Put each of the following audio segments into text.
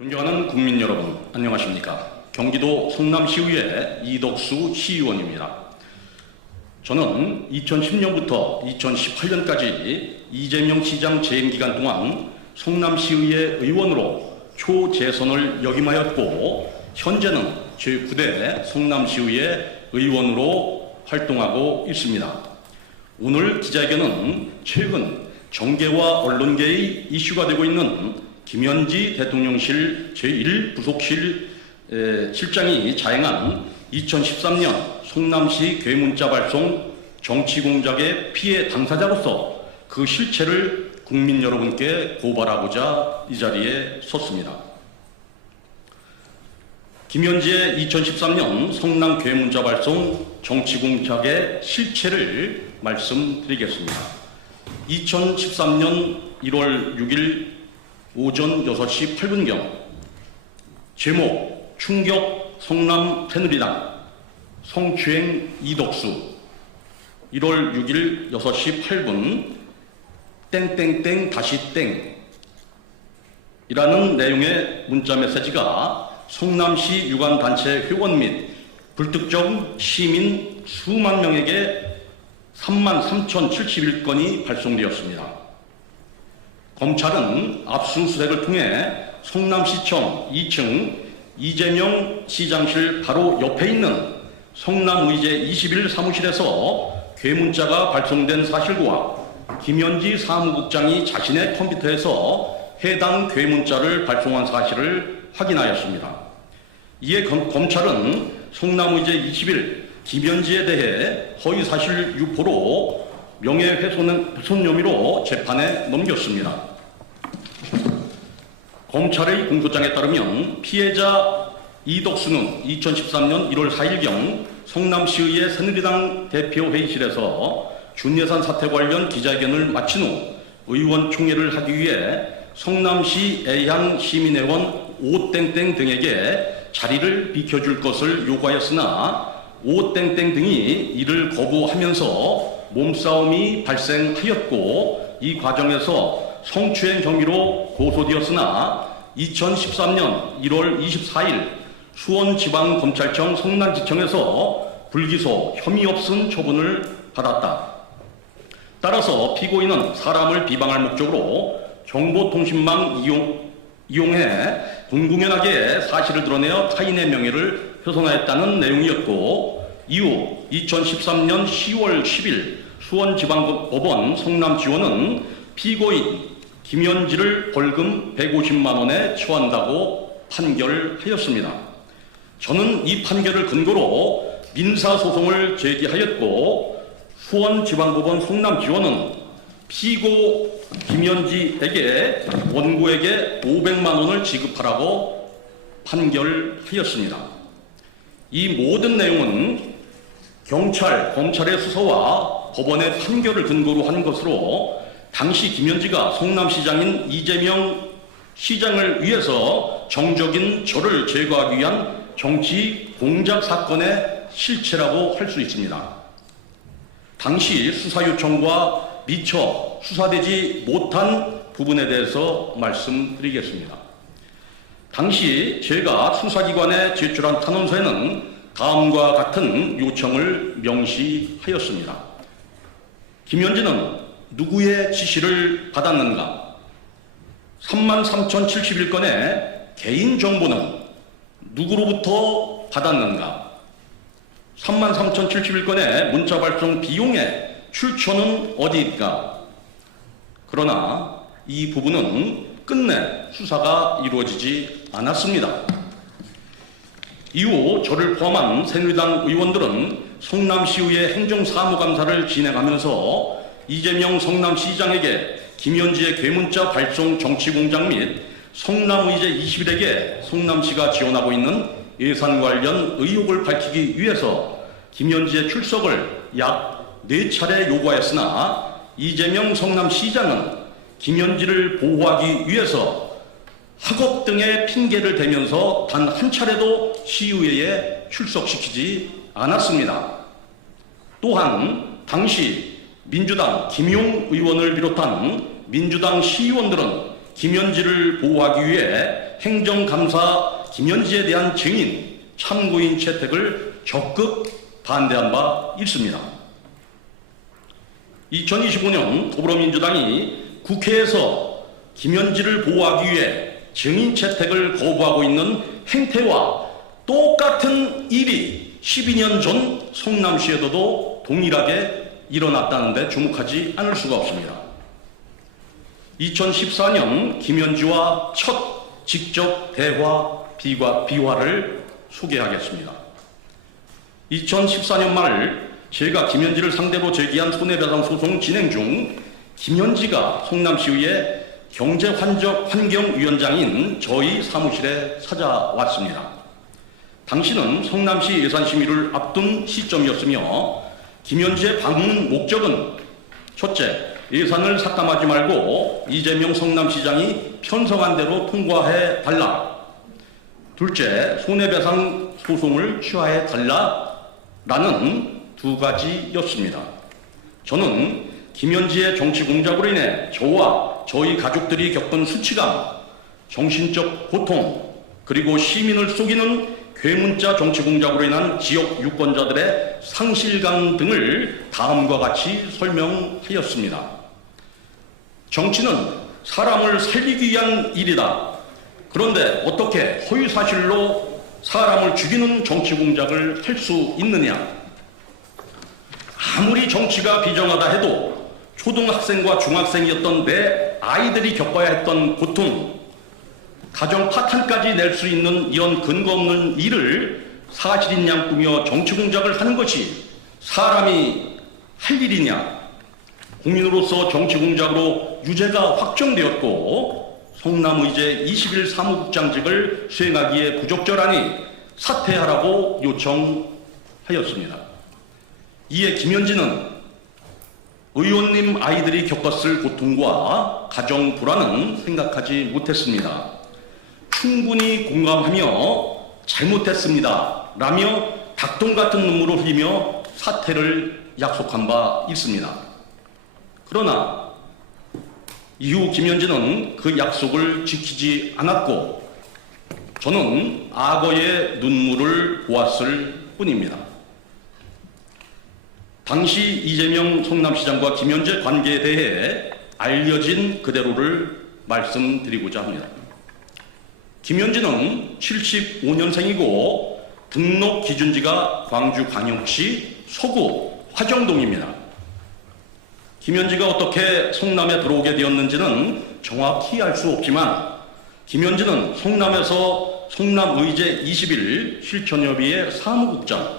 존경하는 국민 여러분, 안녕하십니까. 경기도 성남시의회 이덕수 시의원입니다. 저는 2010년부터 2018년까지 이재명 시장 재임 기간 동안 성남시의회 의원으로 초재선을 역임하였고, 현재는 제9대 성남시의회 의원으로 활동하고 있습니다. 오늘 기자회견은 최근 정계와 언론계의 이슈가 되고 있는 김현지 대통령실 제1부속실 실장이 자행한 2013년 성남시 괴문자 발송 정치공작의 피해 당사자로서 그 실체를 국민 여러분께 고발하고자 이 자리에 섰습니다. 김현지의 2013년 성남 괴문자 발송 정치공작의 실체를 말씀드리겠습니다. 2013년 1월 6일 오전 6시 8분경 제목 충격 성남 새누리당 성추행 이덕수 1월 6일 6시 8분 땡땡땡 다시 땡 이라는 내용의 문자 메시지가 성남시 유관단체 회원 및 불특정 시민 수만 명에게 33,071건이 발송되었습니다. 검찰은 압수수색을 통해 성남시청 2층 이재명 시장실 바로 옆에 있는 성남의제 21 사무실에서 괴문자가 발송된 사실과 김현지 사무국장이 자신의 컴퓨터에서 해당 괴문자를 발송한 사실을 확인하였습니다. 이에 검찰은 성남의제 21 김현지에 대해 허위사실 유포로 명예훼손 혐의로 재판에 넘겼습니다. 검찰의 공소장에 따르면 피해자 이덕수는 2013년 1월 4일경 성남시의회 새누리당 대표회의실에서 준예산 사태 관련 기자회견을 마친 후 의원총회를 하기 위해 성남시 애향 시민회원 오땡땡 등에게 자리를 비켜줄 것을 요구하였으나 오땡땡 등이 이를 거부하면서 몸싸움이 발생하였고, 이 과정에서 성추행 혐의로 고소되었으나 2013년 1월 24일 수원지방검찰청 성남지청에서 불기소 혐의 없음 처분을 받았다. 따라서 피고인은 사람을 비방할 목적으로 정보통신망 이용해 공공연하게 사실을 드러내어 타인의 명예를 훼손하였다는 내용이었고, 이후 2013년 10월 10일 수원지방법원 성남지원은 피고인 김현지를 벌금 150만 원에 처한다고 판결하였습니다. 저는 이 판결을 근거로 민사소송을 제기하였고, 수원지방법원 성남지원은 피고 김현지에게 원고에게 500만 원을 지급하라고 판결하였습니다. 이 모든 내용은 경찰, 검찰의 수사와 법원의 판결을 근거로 한 것으로 당시 김현지가 성남시장인 이재명 시장을 위해서 정적인 저를 제거하기 위한 정치 공작 사건의 실체라고 할 수 있습니다. 당시 수사 요청과 미처 수사되지 못한 부분에 대해서 말씀드리겠습니다. 당시 제가 수사기관에 제출한 탄원서에는 다음과 같은 요청을 명시하였습니다. 김현지는 누구의 지시를 받았는가? 33,071건의 개인정보는 누구로부터 받았는가? 33,071건의 문자 발송 비용의 출처는 어디일까? 그러나 이 부분은 끝내 수사가 이루어지지 않았습니다. 이후 저를 포함한 새누리당 의원들은 성남시의회 행정사무감사를 진행하면서 이재명 성남시장에게 김현지의 괴문자 발송 정치공작 및 성남의제 21에게 성남시가 지원하고 있는 예산 관련 의혹을 밝히기 위해서 김현지의 출석을 약 4차례 요구하였으나 이재명 성남시장은 김현지를 보호하기 위해서 학업 등의 핑계를 대면서 단 한 차례도 시의회에 출석시키지 않았습니다. 또한 당시 민주당 김용 의원을 비롯한 민주당 시의원들은 김현지를 보호하기 위해 행정감사 김현지에 대한 증인, 참고인 채택을 적극 반대한 바 있습니다. 2025년 더불어민주당이 국회에서 김현지를 보호하기 위해 증인 채택을 거부하고 있는 행태와 똑같은 일이 12년 전 성남시에서도 동일하게 일어났다는 데 주목하지 않을 수가 없습니다. 2014년 김현지와 첫 직접 대화 비화를 소개하겠습니다. 2014년 말 제가 김현지를 상대로 제기한 손해배상 소송 진행 중 김현지가 성남시의회 경제환경위원장인 저희 사무실에 찾아왔습니다. 당시는 성남시 예산심의를 앞둔 시점이었으며 김현지의 방문 목적은 첫째, 예산을 삭감하지 말고 이재명 성남시장이 편성한 대로 통과해 달라. 둘째, 손해배상 소송을 취하해 달라라는 두 가지였습니다. 저는 김현지의 정치 공작으로 인해 저와 저희 가족들이 겪은 수치감, 정신적 고통, 그리고 시민을 속이는 괴문자 정치 공작으로 인한 지역 유권자들의 상실감 등을 다음과 같이 설명하였습니다. 정치는 사람을 살리기 위한 일이다. 그런데 어떻게 허위사실로 사람을 죽이는 정치 공작을 할 수 있느냐? 아무리 정치가 비정하다 해도 초등학생과 중학생이었던 내 아이들이 겪어야 했던 고통, 가정 파탄까지 낼 수 있는 이런 근거 없는 일을 사실인 양 꾸며 정치 공작을 하는 것이 사람이 할 일이냐? 국민으로서 정치 공작으로 유죄가 확정되었고 성남의제 21 사무국장직을 수행하기에 부적절하니 사퇴하라고 요청하였습니다. 이에 김현지는 의원님 아이들이 겪었을 고통과 가정 불안은 생각하지 못했습니다. 충분히 공감하며 잘못했습니다. 라며 닭똥 같은 눈물을 흘리며 사퇴를 약속한 바 있습니다. 그러나 이후 김현지는 그 약속을 지키지 않았고 저는 악어의 눈물을 보았을 뿐입니다. 당시 이재명 성남시장과 김현지 관계에 대해 알려진 그대로를 말씀드리고자 합니다. 김현지는 75년생이고 등록 기준지가 광주광역시 서구 화정동입니다. 김현지가 어떻게 성남에 들어오게 되었는지는 정확히 알 수 없지만 김현지는 성남에서 성남의제 21 실천협의회 사무국장,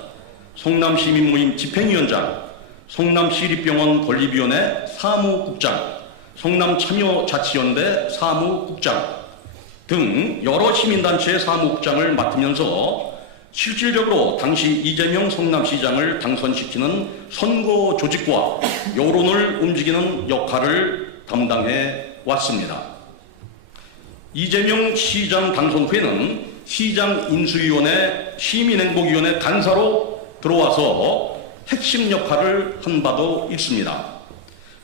성남시민모임 집행위원장, 성남시립병원 건립위원회 사무국장, 성남참여자치연대 사무국장 등 여러 시민단체의 사무국장을 맡으면서 실질적으로 당시 이재명 성남시장을 당선시키는 선거 조직과 여론을 움직이는 역할을 담당해 왔습니다. 이재명 시장 당선 후에는 시장 인수위원회, 시민행복위원회 간사로 들어와서 핵심 역할을 한 바도 있습니다.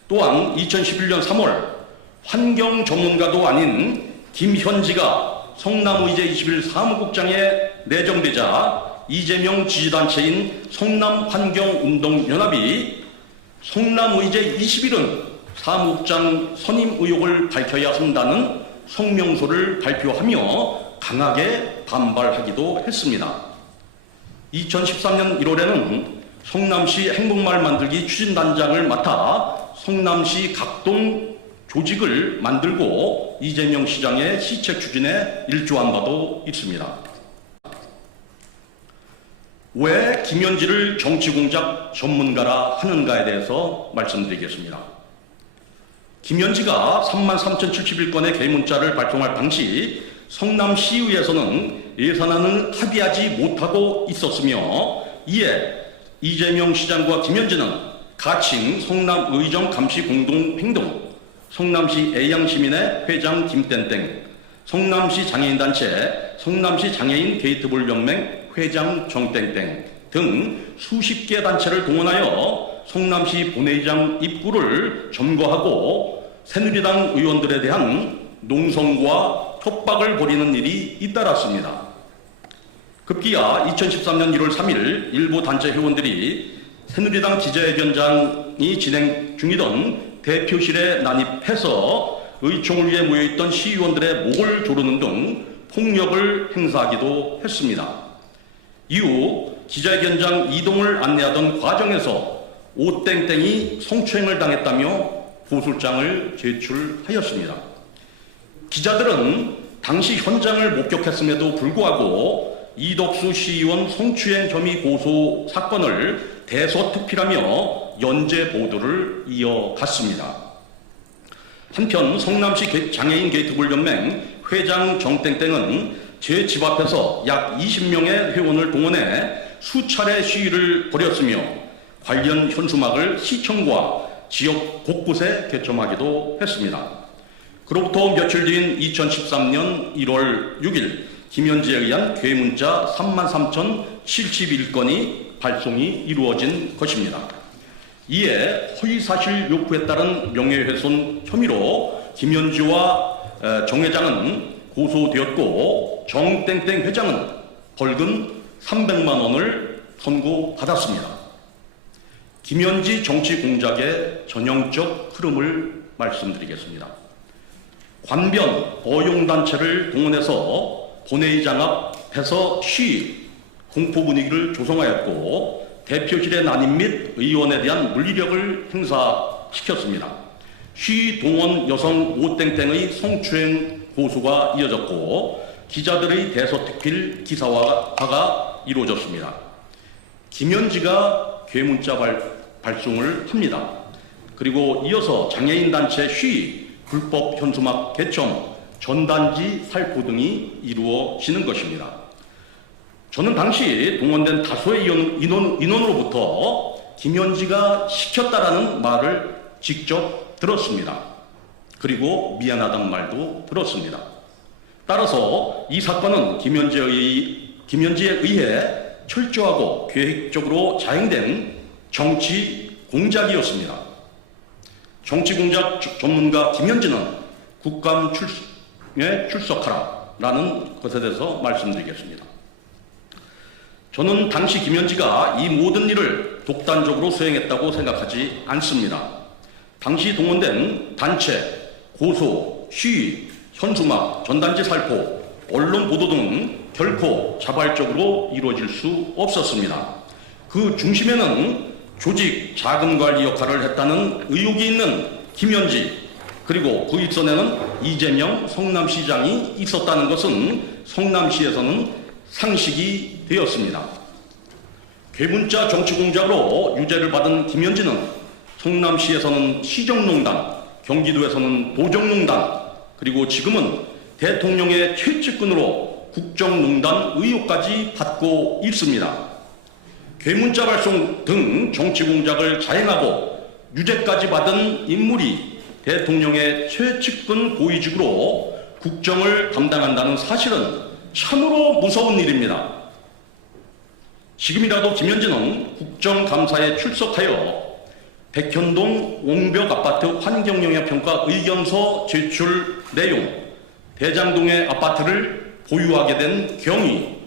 또한 2011년 3월 환경 전문가도 아닌 김현지가 성남의제 21 사무국장에 내정되자 이재명 지지단체인 성남환경운동연합이 성남의제 21은 사무국장 선임 의혹을 밝혀야 한다는 성명서를 발표하며 강하게 반발하기도 했습니다. 2013년 1월에는 성남시 행복마을 만들기 추진단장을 맡아 성남시 각동 조직을 만들고 이재명 시장의 시책 추진에 일조한 바도 있습니다. 왜 김현지를 정치공작 전문가라 하는가에 대해서 말씀드리겠습니다. 김현지가 33,071건의 개문자를 발송할 당시 성남시의회에서는 예산안을 합의하지 못하고 있었으며 이에 이재명 시장과 김현지는 가칭 성남의정 감시 공동행동, 성남시 애양시민회 회장 김땡땡, 성남시 장애인단체 성남시 장애인 게이트볼 연맹 회장 정땡땡 등 수십 개 단체를 동원하여 성남시 본회의장 입구를 점거하고 새누리당 의원들에 대한 농성과 협박을 벌이는 일이 잇따랐습니다. 급기야 2013년 1월 3일 일부 단체 회원들이 새누리당 기자회견장이 진행 중이던 대표실에 난입해서 의총을 위해 모여있던 시의원들의 목을 조르는 등 폭력을 행사하기도 했습니다. 이후 기자회견장 이동을 안내하던 과정에서 오땡땡이 성추행을 당했다며 고소장을 제출하였습니다. 기자들은 당시 현장을 목격했음에도 불구하고 이덕수 시의원 성추행 혐의 고소 사건을 대서특필하며 연재 보도를 이어갔습니다. 한편 성남시 장애인 게이트볼 연맹 회장 정땡땡은 제 집 앞에서 약 20명의 회원을 동원해 수차례 시위를 벌였으며 관련 현수막을 시청과 지역 곳곳에 개점하기도 했습니다. 그로부터 며칠 뒤인 2013년 1월 6일 김현지에 의한 괴문자 33,071건이 발송이 이루어진 것입니다. 이에 허위사실 욕구에 따른 명예훼손 혐의로 김현지와 정 회장은 고소되었고 정땡땡 회장은 벌금 300만 원을 선고받았습니다. 김현지 정치 공작의 전형적 흐름을 말씀드리겠습니다. 관변 어용단체를 동원해서 본회의장 앞에서 시위, 공포 분위기를 조성하였고 대표실의 난임 및 의원에 대한 물리력을 행사시켰습니다. 시위 동원 여성 오땡땡의 성추행 고소가 이어졌고 기자들의 대서특필 기사화가 이루어졌습니다. 김현지가 괴문자 발송을 합니다. 그리고 이어서 장애인 단체 시위, 불법 현수막 개청, 전단지 살포 등이 이루어지는 것입니다. 저는 당시 동원된 다수의 인원으로부터 김현지가 시켰다라는 말을 직접 들었습니다. 그리고 미안하다는 말도 들었습니다. 따라서 이 사건은 김현지에 의해 철저하고 계획적으로 자행된 정치 공작이었습니다. 정치 공작 전문가 김현지는 국감 출석하라라는 것에 대해서 말씀드리겠습니다. 저는 당시 김현지가 이 모든 일을 독단적으로 수행했다고 생각하지 않습니다. 당시 동원된 단체, 고소, 시위, 현수막, 전단지 살포, 언론 보도 등 결코 자발적으로 이루어질 수 없었습니다. 그 중심에는 조직 자금 관리 역할을 했다는 의혹이 있는 김현지, 그리고 그 윗선에는 이재명 성남시장이 있었다는 것은 성남시에서는 상식이 되었습니다. 괴문자 정치공작으로 유죄를 받은 김현지는 성남시에서는 시정농단, 경기도에서는 도정농단, 그리고 지금은 대통령의 최측근으로 국정농단 의혹까지 받고 있습니다. 괴문자 발송 등 정치공작을 자행하고 유죄까지 받은 인물이 대통령의 최측근 고위직으로 국정을 담당한다는 사실은 참으로 무서운 일입니다. 지금이라도 김현지는 국정감사에 출석하여 백현동 옹벽 아파트 환경영향평가 의견서 제출 내용, 대장동의 아파트를 보유하게 된 경위,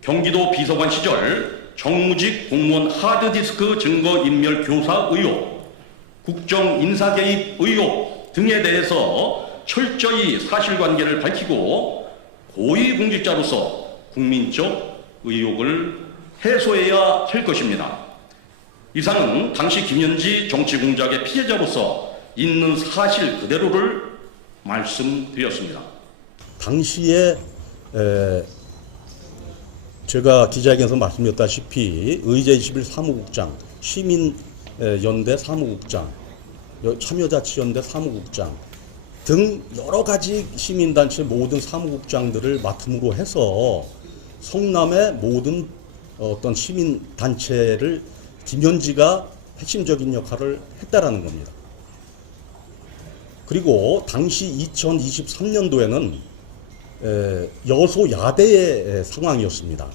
경기도 비서관 시절 정무직 공무원 하드디스크 증거인멸 교사 의혹, 국정 인사 개입 의혹 등에 대해서 철저히 사실관계를 밝히고 고위공직자로서 국민적 의혹을 해소해야 할 것입니다. 이상은 당시 김현지 정치공작의 피해자로서 있는 사실 그대로를 말씀드렸습니다. 당시에 제가 기자회견에서 말씀드렸다시피 의제21 사무국장, 시민연대 사무국장, 참여자치연대 사무국장 등 여러 가지 시민단체 모든 사무국장들을 맡음으로 해서 성남의 모든 어떤 시민단체를 김현지가 핵심적인 역할을 했다라는 겁니다. 그리고 당시 2023년도에는 여소야대의 상황이었습니다.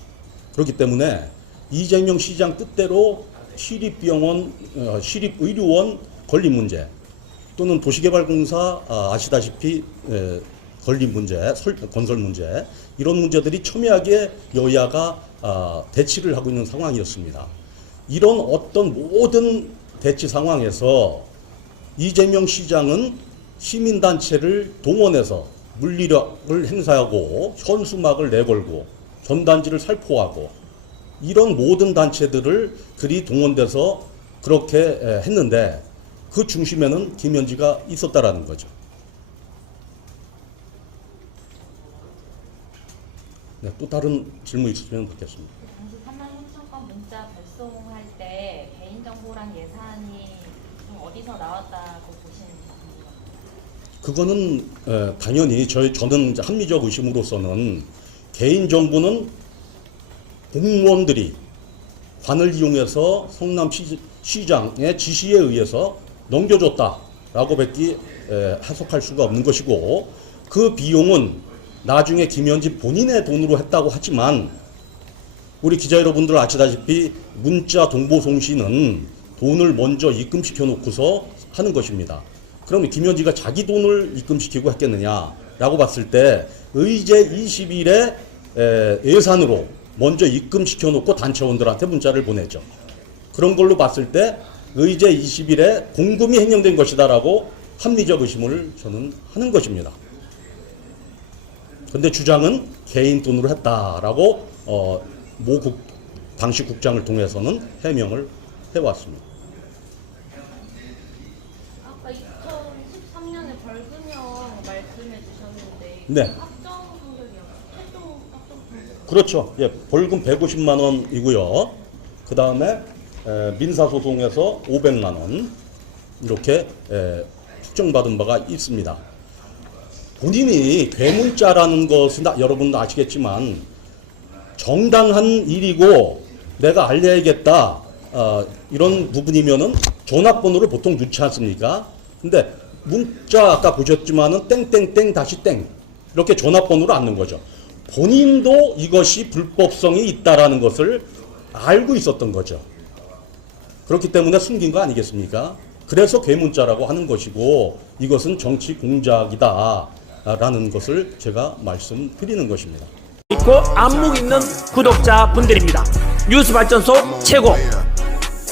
그렇기 때문에 이재명 시장 뜻대로 시립병원, 시립의료원 건립 문제 또는 도시개발공사 아시다시피 건립 문제, 건설 문제 이런 문제들이 첨예하게 여야가 대치를 하고 있는 상황이었습니다. 이런 어떤 모든 대치 상황에서 이재명 시장은 시민단체를 동원해서 물리력을 행사하고 현수막을 내걸고 전단지를 살포하고 이런 모든 단체들을 그리 동원돼서 그렇게 했는데 그 중심에는 김현지가 있었다라는 거죠. 네, 또 다른 질문 있으시면 받겠습니다. 당시 3만 3천 건 문자 발송할 때 개인정보랑 예산이 좀 어디서 나왔다고 보시는지 궁금합니다. 그거는 당연히 저는 이제 합리적 의심으로서는 개인정보는 공무원들이 관을 이용해서 성남시장의 지시에 의해서 넘겨줬다라고 밖에 해석할 수가 없는 것이고 그 비용은 나중에 김현지 본인의 돈으로 했다고 하지만 우리 기자 여러분들 아시다시피 문자 동보송신은 돈을 먼저 입금시켜 놓고서 하는 것입니다. 그러면 김현지가 자기 돈을 입금시키고 했겠느냐라고 봤을 때 의제 20일에 예산으로 먼저 입금시켜 놓고 단체원들한테 문자를 보내죠. 그런 걸로 봤을 때 의제 20일에 공금이 행령된 것이다라고 합리적 의심을 저는 하는 것입니다. 근데 주장은 개인 돈으로 했다라고 당시 국장을 통해서는 해명을 해왔습니다. 아까 2013년에 벌금형 말씀해 주셨는데 네. 합정 판결이요. 최종 합정 판결. 그렇죠. 예, 벌금 150만 원이고요. 그 다음에 민사소송에서 500만 원 이렇게 확정받은 바가 있습니다. 본인이 괴문자라는 것은 여러분 아시겠지만 정당한 일이고 내가 알려야겠다 이런 부분이면은 전화번호를 보통 넣지 않습니까? 근데 문자 아까 보셨지만은 땡땡땡 다시 땡 이렇게 전화번호를 안 넣은 거죠. 본인도 이것이 불법성이 있다라는 것을 알고 있었던 거죠. 그렇기 때문에 숨긴 거 아니겠습니까? 그래서 괴문자라고 하는 것이고 이것은 정치 공작이다라는 것을 제가 말씀드리는 것입니다. 있고 안목 있는 구독자분들입니다. 뉴스발전소 최고!